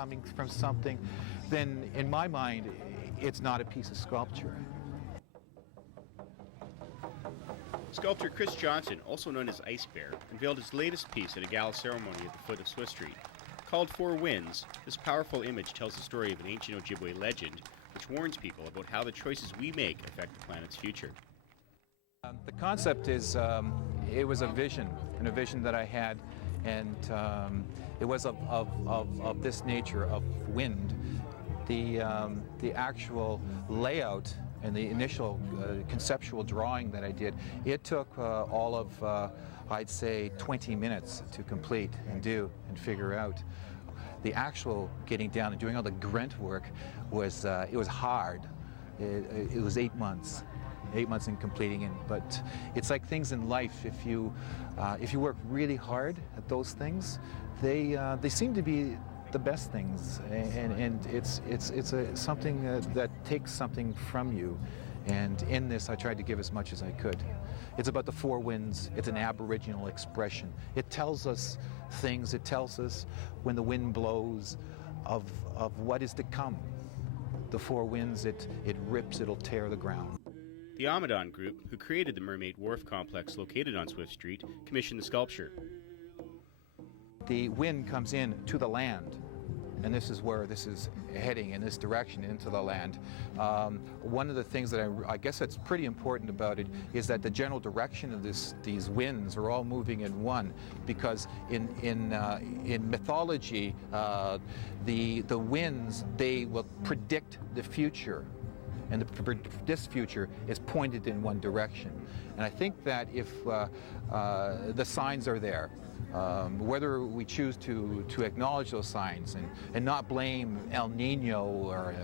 coming from something, then in my mind, it's not a piece of sculpture. Sculptor Chris Johnson, also known as Icebear, unveiled his latest piece at a gala ceremony at the foot of Swift Street. Called Four Winds, this powerful image tells the story of an ancient Ojibwe legend which warns people about how the choices we make affect the planet's future. The concept is, it was a vision, and a vision that I had, and it was of this nature, of wind. The actual layout and the initial conceptual drawing that I did, it took all of, I'd say, 20 minutes to complete and do and figure out. The actual getting down and doing all the grunt work was, it was hard. It was 8 months. 8 months in completing it, but it's like things in life. If you work really hard at those things, they seem to be the best things, and it's something that takes something from you. And in this, I tried to give as much as I could. It's about the four winds. It's an Aboriginal expression. It tells us things. It tells us when the wind blows of what is to come. The four winds, it rips, it'll tear the ground. The Amadon Group, who created the Mermaid Wharf complex located on Swift Street, commissioned the sculpture. The wind comes in to the land, and this is where this is heading, in this direction into the land. One of the things that I guess that's pretty important about it is that the general direction of these winds are all moving in one, because in mythology, the winds, they will predict the future. And this future is pointed in one direction. And I think that if the signs are there, whether we choose to acknowledge those signs and not blame El Nino or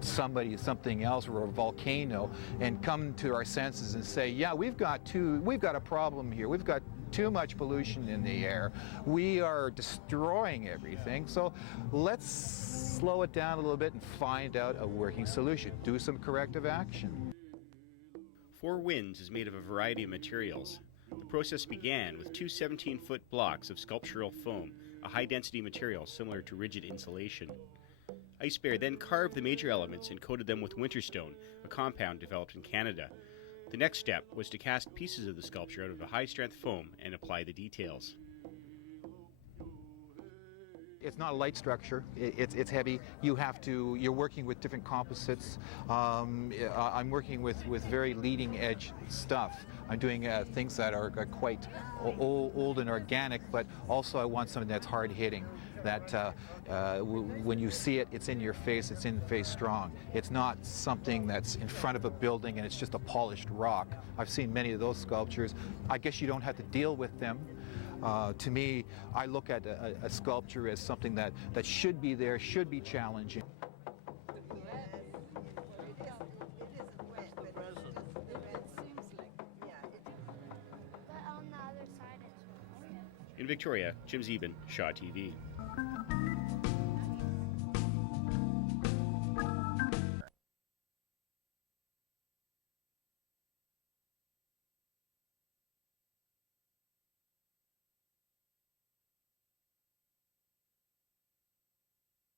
something else, or a volcano, and come to our senses and say, yeah, we've got a problem here. We've got too much pollution in the air. We are destroying everything. So let's slow it down a little bit and find out a working solution. Do some corrective action. Four Winds is made of a variety of materials. The process began with two 17-foot blocks of sculptural foam, a high-density material similar to rigid insulation. Icebear then carved the major elements and coated them with winterstone, a compound developed in Canada. The next step was to cast pieces of the sculpture out of the high-strength foam and apply the details. It's not a light structure. It's heavy. You're working with different composites. I'm working with very leading edge stuff. I'm doing things that are quite old and organic, but also I want something that's hard hitting. That when you see it, it's in your face, it's in face strong. It's not something that's in front of a building and it's just a polished rock. I've seen many of those sculptures. I guess you don't have to deal with them. To me, I look at a sculpture as something that should be there, should be challenging. In Victoria, Jim Zeben, CHEK TV.